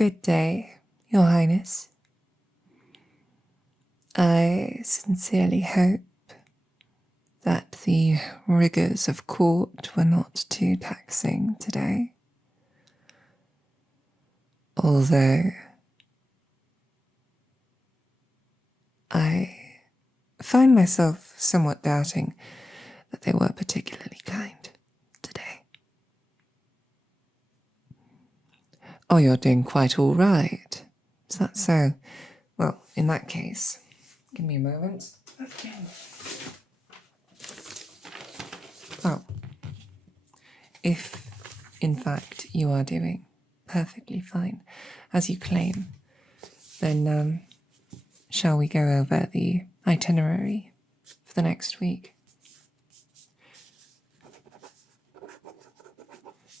Good day, Your Highness. I sincerely hope that the rigours of court were not too taxing today. Although I find myself somewhat doubting that they were particularly kind today. Oh, you're doing quite all right. Is that so? Well, in that case, give me a moment. Okay. Well, if in fact you are doing perfectly fine, as you claim, then shall we go over the itinerary for the next week?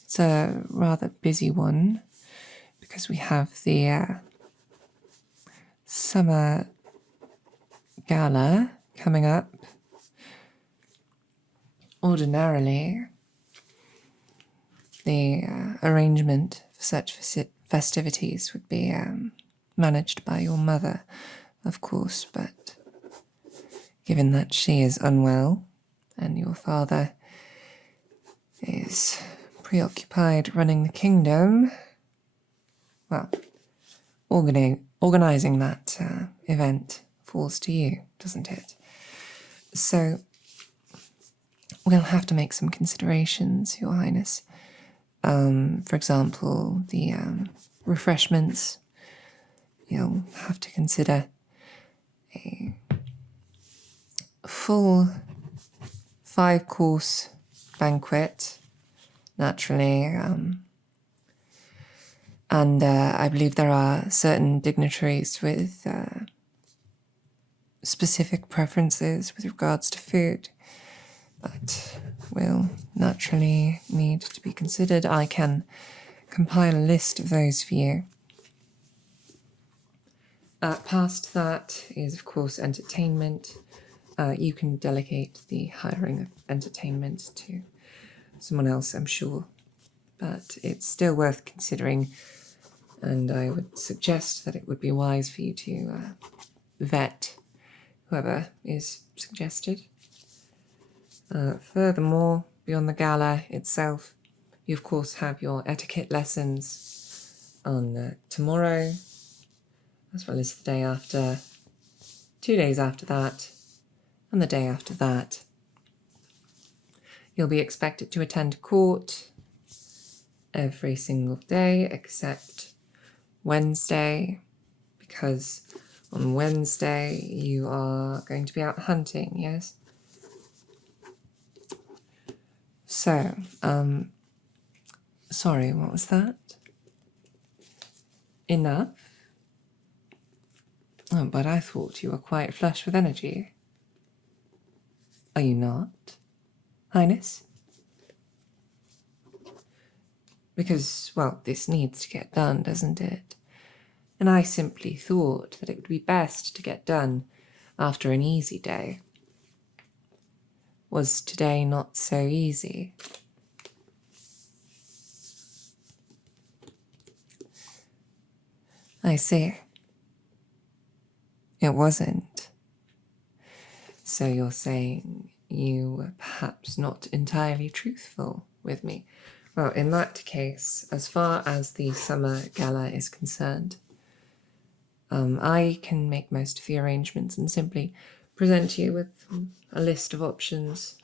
It's a rather busy one because we have the summer gala coming up. Ordinarily, the arrangement for such festivities would be managed by your mother, of course, but given that she is unwell and your father is preoccupied running the kingdom, well, organising that event falls to you, doesn't it? So we'll have to make some considerations, Your Highness. For example, the refreshments. You'll have to consider a full 5-course banquet, naturally. And I believe there are certain dignitaries with specific preferences with regards to food that will naturally need to be considered. I can compile a list of those for you. Past that is, of course, entertainment. You can delegate the hiring of entertainment to someone else, I'm sure. But it's still worth considering, and I would suggest that it would be wise for you to vet whoever is suggested. Furthermore, beyond the gala itself, you of course have your etiquette lessons on tomorrow, as well as the day after, 2 days after that, and the day after that. You'll be expected to attend court every single day except Wednesday, because on Wednesday you are going to be out hunting, yes? So, sorry, what was that? Enough? Oh, but I thought you were quite flush with energy. Are you not, Highness? Because, well, this needs to get done, doesn't it? And I simply thought that it would be best to get done after an easy day. Was today not so easy? I see. It wasn't. So you're saying you were perhaps not entirely truthful with me. Well, in that case, as far as the summer gala is concerned, I can make most of the arrangements and simply present you with a list of options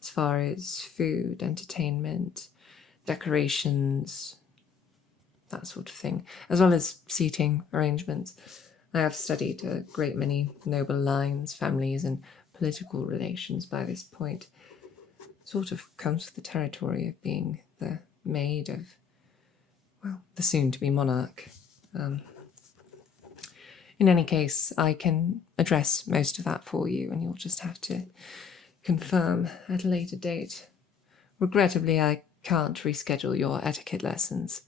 as far as food, entertainment, decorations, that sort of thing, as well as seating arrangements. I have studied a great many noble lines, families, and political relations by this point. Sort of comes with the territory of being the maid of, well, the soon-to-be monarch. In any case, I can address most of that for you, and you'll just have to confirm at a later date. Regrettably, I can't reschedule your etiquette lessons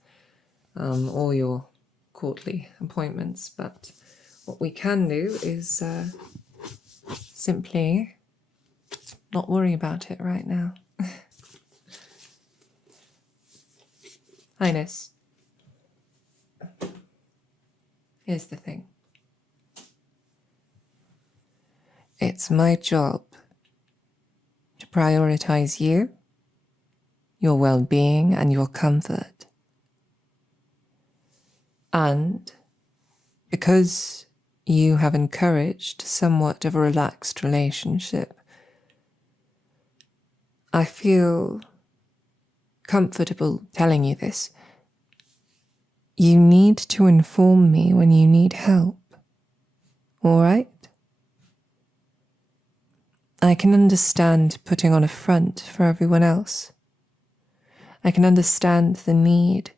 or your courtly appointments, but what we can do is simply not worry about it right now. Highness. Here's the thing. It's my job to prioritize you, your well-being, and your comfort. And because you have encouraged somewhat of a relaxed relationship, I feel comfortable telling you this. You need to inform me when you need help, all right? I can understand putting on a front for everyone else. I can understand the need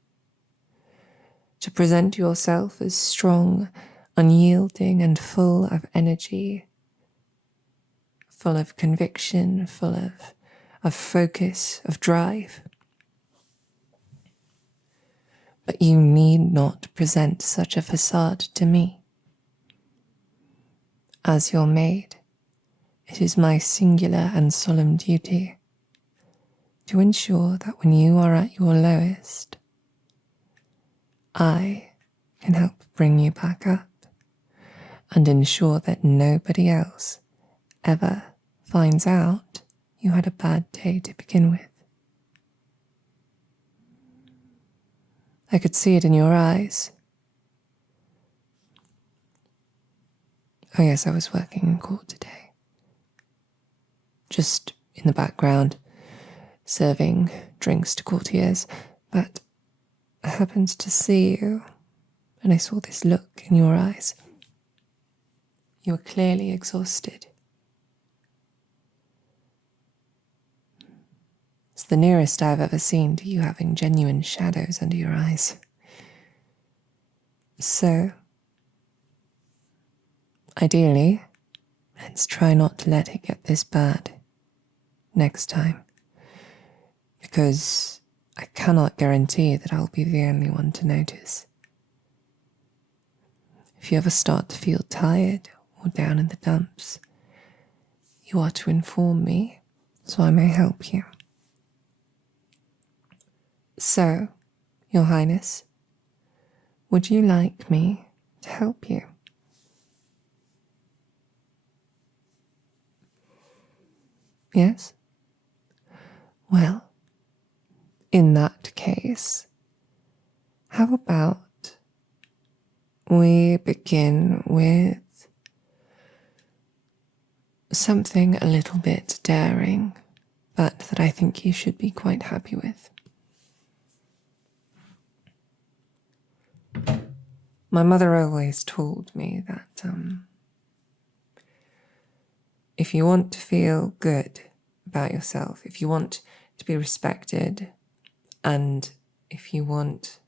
to present yourself as strong, unyielding, and full of energy, full of conviction, full of focus, of drive. But you need not present such a facade to me. As your maid, it is my singular and solemn duty to ensure that when you are at your lowest, I can help bring you back up and ensure that nobody else ever finds out you had a bad day to begin with. I could see it in your eyes. Oh yes, I was working in court today. Just in the background, serving drinks to courtiers, but I happened to see you, and I saw this look in your eyes. You were clearly exhausted. It's the nearest I've ever seen to you having genuine shadows under your eyes. So, ideally, let's try not to let it get this bad next time, because I cannot guarantee that I'll be the only one to notice. If you ever start to feel tired or down in the dumps, you are to inform me so I may help you. So, Your Highness, would you like me to help you? Yes? Well, in that case, how about we begin with something a little bit daring, but that I think you should be quite happy with. My mother always told me that if you want to feel good about yourself, if you want to be respected, and if you want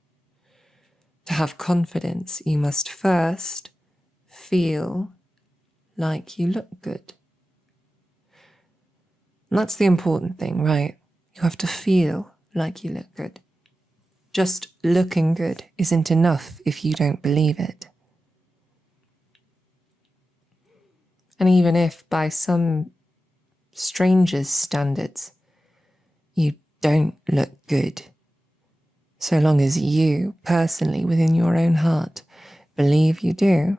to have confidence, you must first feel like you look good. And that's the important thing, right? You have to feel like you look good. Just looking good isn't enough if you don't believe it. And even if by some stranger's standards you don't look good, so long as you personally within your own heart believe you do,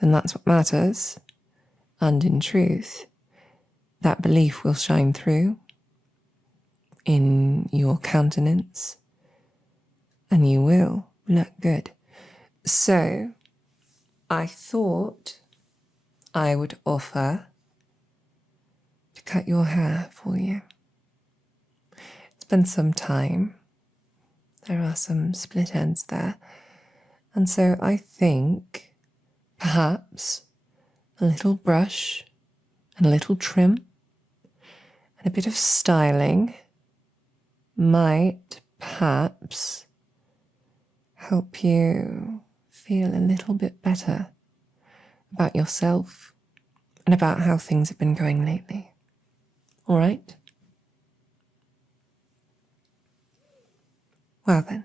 then that's what matters. And in truth, that belief will shine through in your countenance and you will look good. So I thought I would offer to cut your hair for you. It's been some time. There are some split ends there. And so I think perhaps a little brush and a little trim and a bit of styling might perhaps help you feel a little bit better about yourself and about how things have been going lately. All right? Well then,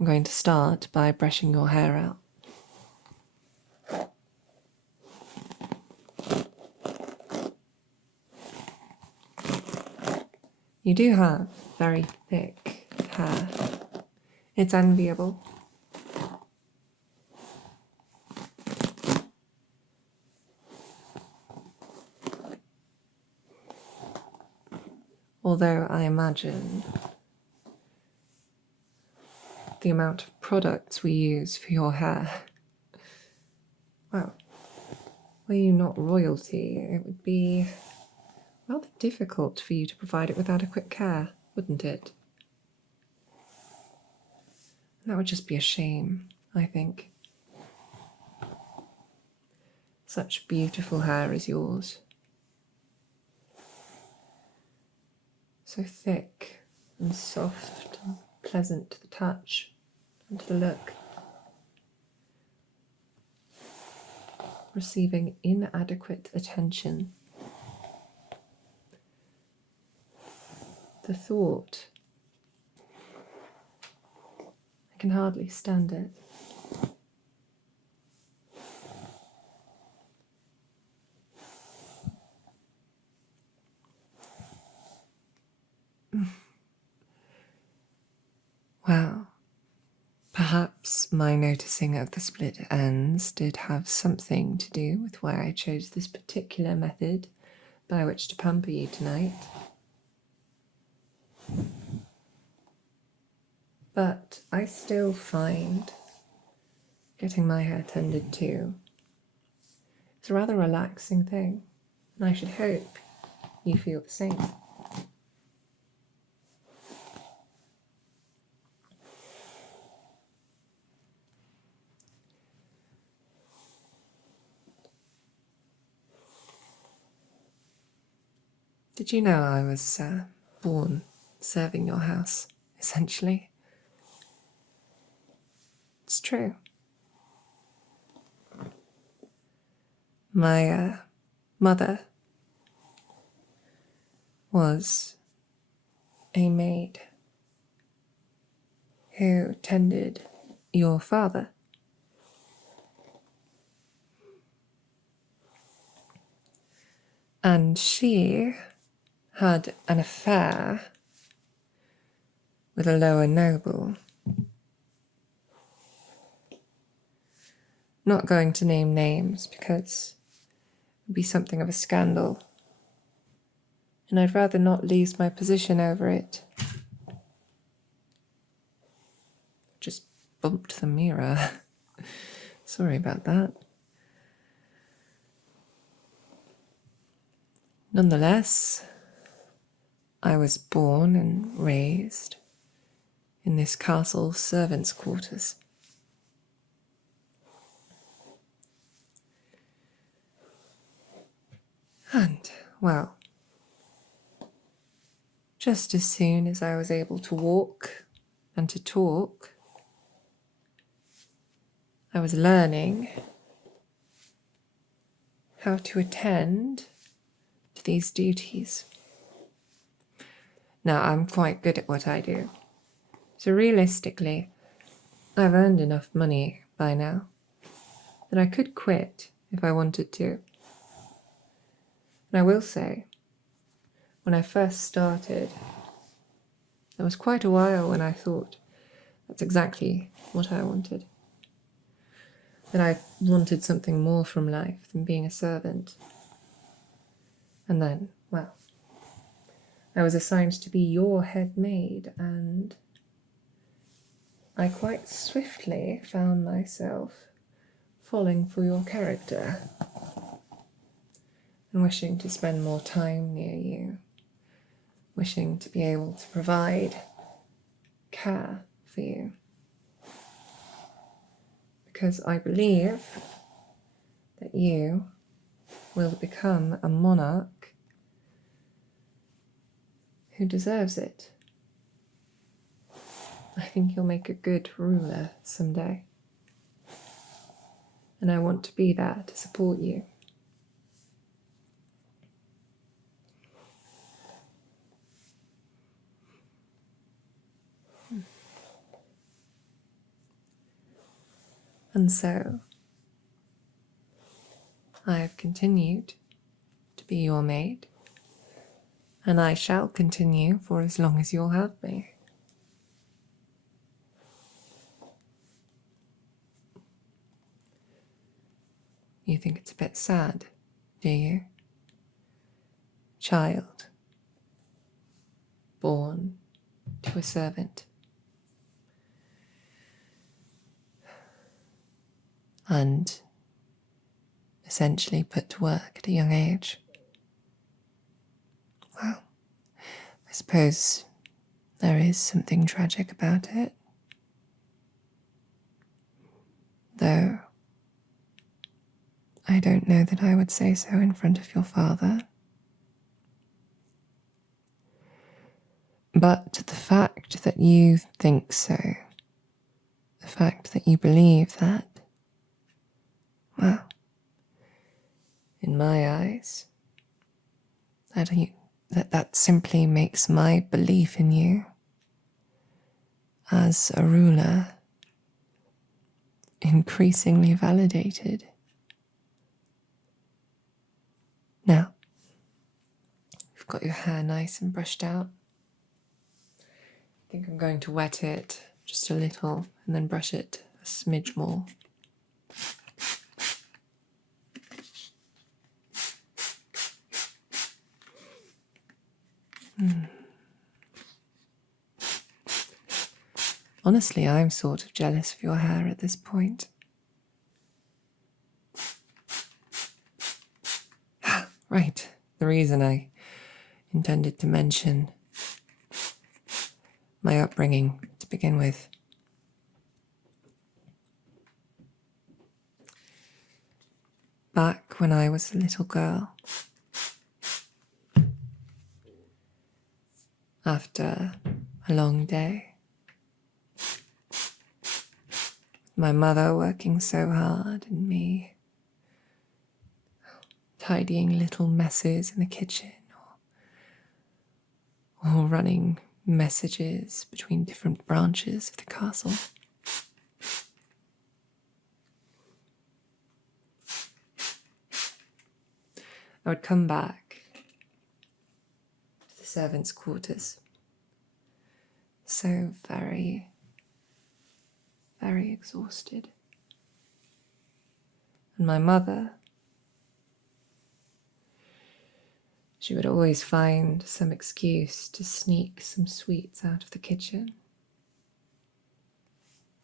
I'm going to start by brushing your hair out. You do have very thick hair. It's enviable. Although I imagine the amount of products we use for your hair, well, were you not royalty, it would be rather difficult for you to provide it with adequate care, wouldn't it? That would just be a shame, I think. Such beautiful hair as yours. So thick and soft and pleasant to the touch and to the look. Receiving inadequate attention. The thought, I can hardly stand it. Well, perhaps my noticing of the split ends did have something to do with why I chose this particular method by which to pamper you tonight. But I still find getting my hair tended to is a rather relaxing thing, and I should hope you feel the same. Did you know I was born serving your house, essentially? It's true. My mother was a maid who tended your father. And she had an affair with a lower noble. Not going to name names because it would be something of a scandal, and I'd rather not lose my position over it. Just bumped the mirror. Sorry about that. Nonetheless, I was born and raised in this castle servants' quarters. And, well, just as soon as I was able to walk and to talk, I was learning how to attend to these duties. Now, I'm quite good at what I do. So realistically, I've earned enough money by now that I could quit if I wanted to. And I will say, when I first started, there was quite a while when I thought that's exactly what I wanted. That I wanted something more from life than being a servant. And then, well, I was assigned to be your head maid, and I quite swiftly found myself falling for your character and wishing to spend more time near you, wishing to be able to provide care for you. Because I believe that you will become a monarch who deserves it. I think you'll make a good ruler someday. And I want to be there to support you. And so, I have continued to be your maid, and I shall continue for as long as you'll have me. You think it's a bit sad, do you? Child, born to a servant. And essentially put to work at a young age. Well, I suppose there is something tragic about it. Though I don't know that I would say so in front of your father. But the fact that you think so, the fact that you believe that, well, in my eyes, that simply makes my belief in you as a ruler increasingly validated. Now, you've got your hair nice and brushed out. I think I'm going to wet it just a little and then brush it a smidge more. Honestly, I'm sort of jealous of your hair at this point. Right, the reason I intended to mention my upbringing to begin with. Back when I was a little girl, after a long day, my mother working so hard and me tidying little messes in the kitchen or running messages between different branches of the castle. I would come back to the servants' quarters, so very, very exhausted. And my mother, she would always find some excuse to sneak some sweets out of the kitchen.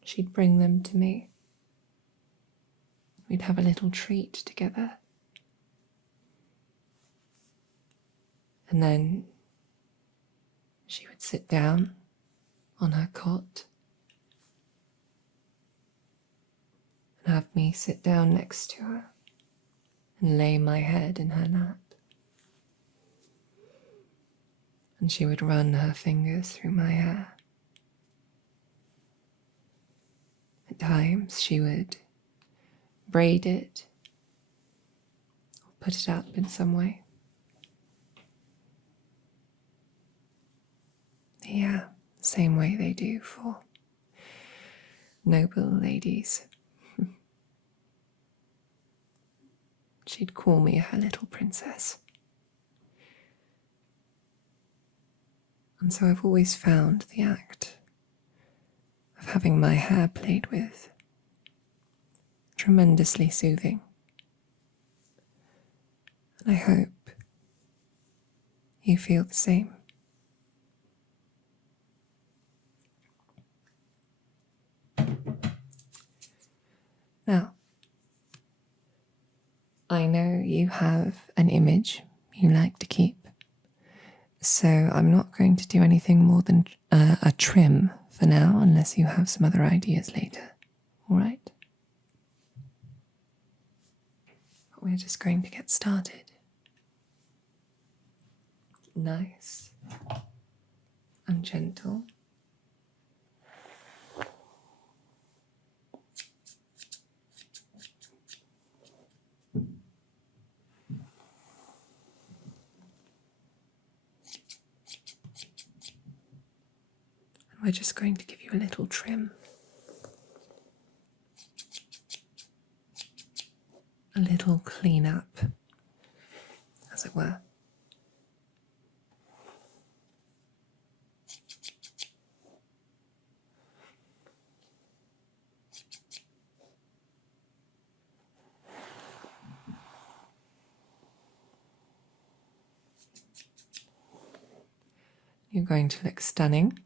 She'd bring them to me. We'd have a little treat together. And then she would sit down on her cot and have me sit down next to her and lay my head in her lap. And she would run her fingers through my hair. At times she would braid it or put it up in some way. Yeah, same way they do for noble ladies. She'd call me her little princess. And so I've always found the act of having my hair played with tremendously soothing. And I hope you feel the same. Now, I know you have an image you like to keep, so I'm not going to do anything more than a trim for now, unless you have some other ideas later. All right? But we're just going to get started. Nice and gentle. We're just going to give you a little trim. A little clean up, as it were. You're going to look stunning.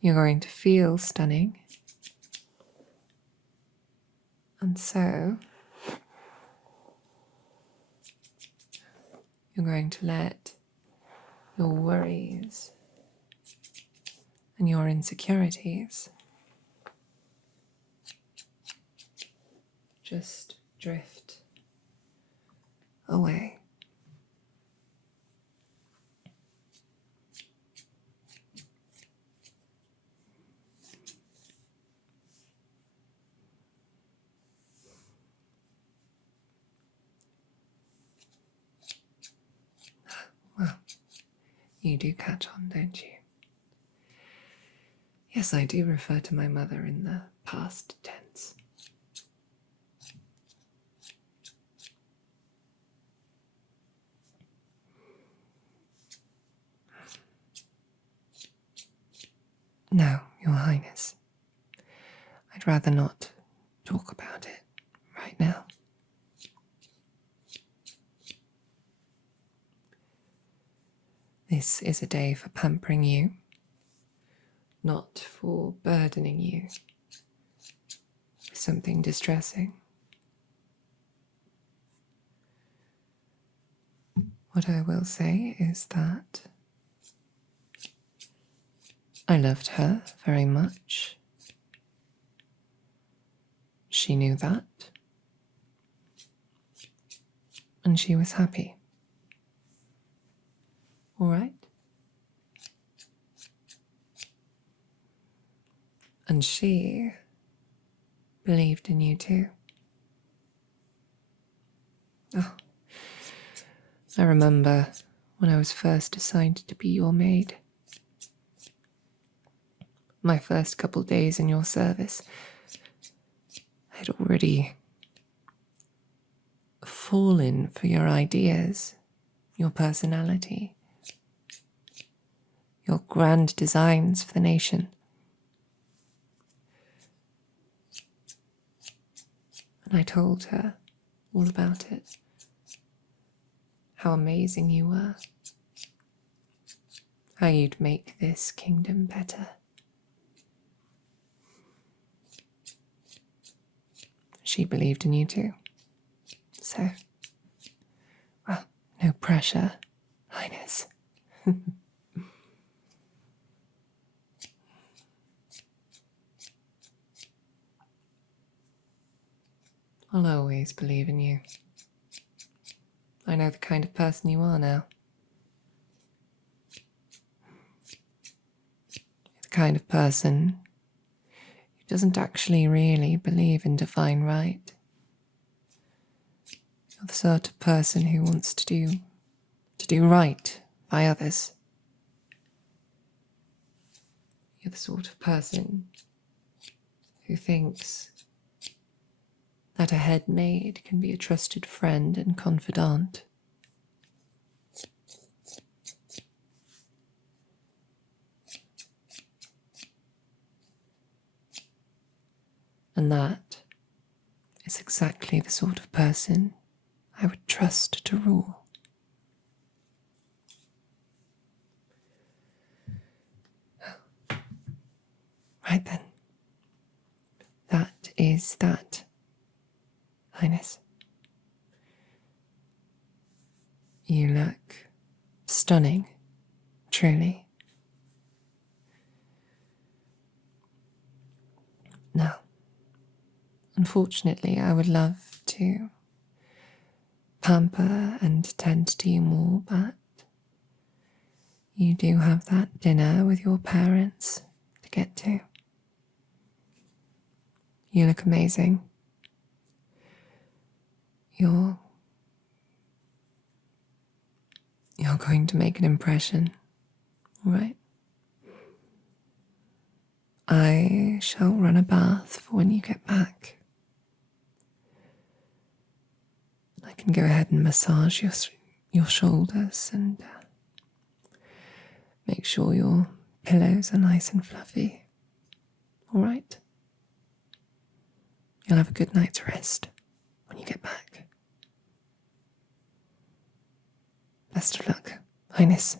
You're going to feel stunning. And so, you're going to let your worries and your insecurities just drift away. Well, you do catch on, don't you? Yes, I do refer to my mother in the past tense. No, Your Highness. I'd rather not talk about it right now. This is a day for pampering you, not for burdening you with something distressing. What I will say is that I loved her very much. She knew that. And she was happy. All right? And she believed in you too. Oh, I remember when I was first assigned to be your maid. My first couple days in your service, I'd already fallen for your ideas, your personality, your grand designs for the nation. And I told her all about it, how amazing you were, how you'd make this kingdom better. She believed in you too. So, well, no pressure, Highness. I'll always believe in you. I know the kind of person you are now. The kind of person who doesn't actually really believe in divine right. You're the sort of person who wants to do right by others. You're the sort of person who thinks that a head maid can be a trusted friend and confidant. And that is exactly the sort of person I would trust to rule. Right then. That is that, Highness. You look stunning, truly. Now, unfortunately, I would love to pamper and tend to you more, but you do have that dinner with your parents to get to. You look amazing. You're going to make an impression, all right? I shall run a bath for when you get back. I can go ahead and massage your shoulders and make sure your pillows are nice and fluffy, all right? You'll have a good night's rest when you get back. Best of luck, Highness.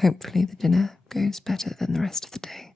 Hopefully the dinner goes better than the rest of the day.